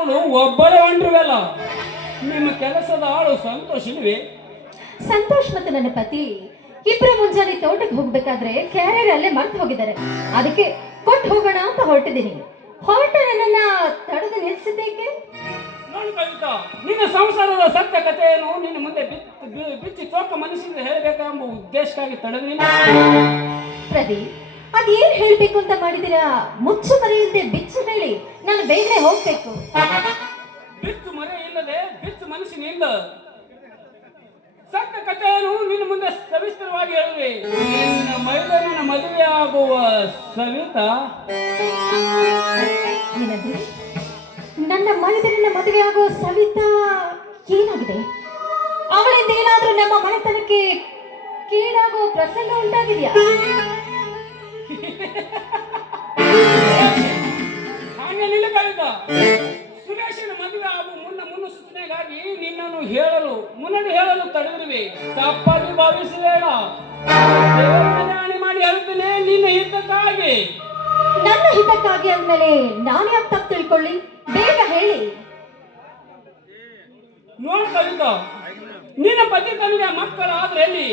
ಮಕ್ಕಳು ಒಬ್ಬರೇ ಹೊಂಟ್ರಿವಲ್ಲ. ನಿಮ್ಮ ಕೆಲಸದ ಆಳು ಸಂತೋಷ ಇಲ್ವೇ? ಸಂತೋಷ್ ಮತ್ತು ನನ್ನ ಪತಿ ಇಬ್ಬರು ಮುಂಜಾನೆ ತೋಟಕ್ಕೆ ಹೋಗ್ಬೇಕಾದ್ರೆ ಕ್ಯಾರಿಯರ್ ಅಲ್ಲೇ ಮರ್ತು ಹೋಗಿದ್ದಾರೆ. ಅದಕ್ಕೆ ಕೊಟ್ಟು ಹೋಗೋಣ ಅಂತ ಹೊರಟಿದ್ದೀನಿ. ಹೊರಟ ನನ್ನನ್ನ ತಡೆದು ನಿಲ್ಸಿದ್ದೇಕೆ? ನೋಡಿ ಕವಿತಾ, ನಿನ್ನ ಸಂಸಾರದ ಸತ್ಯ ಕಥೆಯನ್ನು ನಿನ್ನ ಮುಂದೆ ಬಿಚ್ಚಿ ಚೊಕ್ಕ ಮನಸ್ಸಿಂದ ಹೇಳಬೇಕೆಂಬ ಉದ್ದೇಶಕ್ಕಾಗಿ ತಡೆದು ಪ್ರದೀಪ್, ಅದೇನ್ ಹೇಳ್ಬೇಕು ಅಂತ ಮಾಡಿದಿರಾ? ಮುಚ್ಚು ಮರೆಯಿಲ್ಲದೆ ಬಿಚ್ಚು ಹೇಳಿ, ನಾನು ಬೇಗನೆ ಹೋಗ್ಬೇಕು. ಬಿಚ್ಚು ಮರೆ ಇಲ್ಲದೆ ಬಿಚ್ಚು ಮನಸ್ಸಿನಿಂದ ಸತ್ಯ ಕಥೆಯನ್ನು ನಿನ್ನ ಮುಂದೆ ಸವಿಸ್ತರವಾಗಿ ಹೇಳುವೆ. ನಿನ್ನ ಮೈದಾನ ಮದುವೆ ಆಗುವ ಸವಿತಾ ಏನಂದ್ರೆ ನನ್ನ ಮೈದರಿನ ಮದುವೆ ಆಗೋ ಸವಿತಾ ಏನಾಗಿದೆ? ಅವಳಿಂದ ಏನಾದ್ರೂ ನಮ್ಮ ಮನೆತನಕ್ಕೆ ಕೀಳಾಗೋ ಪ್ರಸಂಗ ಉಂಟಾಗಿದೆಯಾ? ಹಾಗೆ ನಿಲ್ಲ ಕವಿತಾ, ಸುರೇಶನ ಮದುವೆ ಆಗುವ ಮುನ್ಸೂಚನೆಗಾಗಿ ನಿನ್ನನ್ನು ಮುನ್ನಡೆ ಹೇಳಲು ತಡೆದಿರುವೆ. ತಪ್ಪಾಗಿ ಭಾವಿಸಬೇಡ. ದೇವರನ್ನೇ ಮಾಡಿ ಹೇಳ್ತೇನೆ, ನಿನ್ನ ಹಿತಕ್ಕಾಗಿ. ನನ್ನ ಹಿತಕ್ಕಾಗಿ ಅಂದ್ಮೇಲೆ ನಾನು ಯಾಕೆ ತಪ್ಪು ತಿಳ್ಕೊಳ್ಳಿ? ಬೇಗ ಹೇಳಿ. ನೋಡ್ ಕವಿತಾ, ನಿನ್ನ ಪತಿ ತನಗೆ ಮಕ್ಕಳಾದ್ರೆ ಎಲ್ಲಿ?